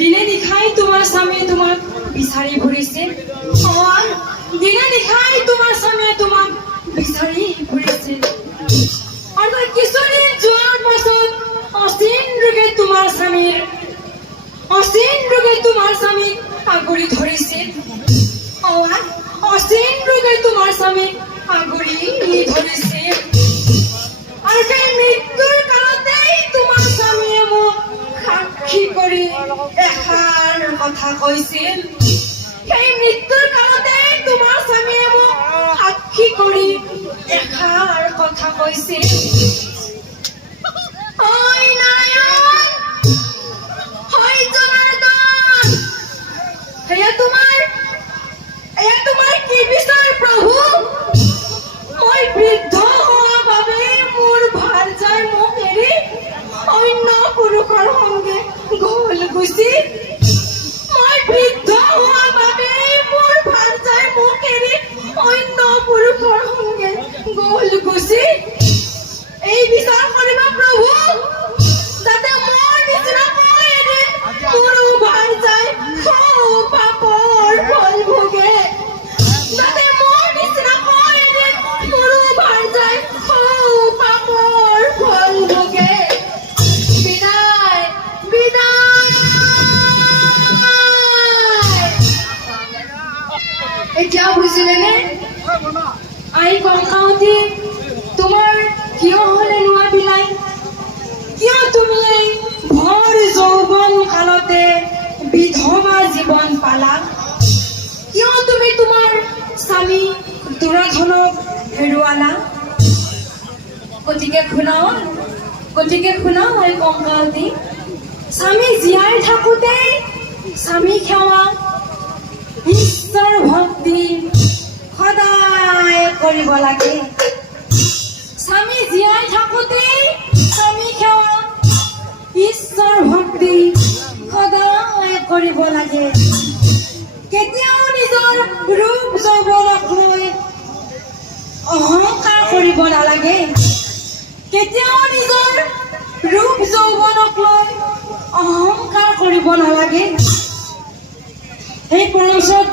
দিনে দেখাই তোমাৰ স্বামী তোমাক বিচাৰি ফুৰিছে দিনে দেখাই তোমাৰ স্বামীয়ে তোমাক বিচাৰি ফুৰিছে আৰু কিছুদিন যোৱাৰ পাছত অচিন ৰোগে তোমাৰ স্বামীক আগুৰি ধৰিছে অচিন ৰোগে তোমাৰ স্বামীক আগুৰি ধৰিছে আৰু সেই মৃত্যুৰ কালতেই তোমাৰ স্বামীয়ে মোক সাক্ষী কৰি এষাৰ কথা কৈছিল সেই মৃত্যুৰ কালতে তোমাৰ স্বামীয়ে মোক সাক্ষী কৰি এষাৰ কথা কৈছিল ঐ নাৰায়ণ ঐ জনাৰ্দন এয়া তোমাৰ কি বিচাৰ প্ৰভু মই বৃদ্ধ হোৱা বাবে মোৰ ভাল যায় মোক এৰি অন্য পুৰুষৰ সংগে গ'ল গুচি মই বৃদ্ধ হোৱা বাবে মোৰ ভাল যায় মোক এৰি অন্য পুৰুষৰ সংগে গ'ল গুচি এই বিচাৰ কৰিবা প্ৰভু যাতে মোৰ নিচিনাকৈ এদিন মোৰো ভাল যায় পাপৰ ফল ভোগে যাতে মোৰ নিচিনাকৈ এদিন মোৰো ভাল যায় পাপৰ ফল ভোগে বিদায় বিদায় এতিয়া বুজিলেনে আই কংকাৱতী তোমাৰ কিয় হলে নোৱা বিলাই কিয় তুমি এই ভৰ যৌৱন কালতে বিধৱা জীৱন পালা কিয় তুমি তোমাৰ স্বামী দুৰাধনক হেৰুৱালা গতিকে শুনাও আই কংকাৱতী স্বামী জীয়াই থাকোঁতে স্বামী সেৱা ঈশ্বৰ ভক্তি সদায় কৰিব লাগে স্বামী জীয়াই থাকোঁতে স্বামী সেৱা ঈশ্বৰ ভক্তি সদায় কৰিব লাগে কেতিয়াও নিজৰ ৰূপ যৌৱনক লৈ অহংকাৰ কৰিব নালাগে কেতিয়াও নিজৰ ৰূপ যৌৱনক লৈ অহংকাৰ কৰিব নালাগে সেই পৰম শ্ৰদ্ধা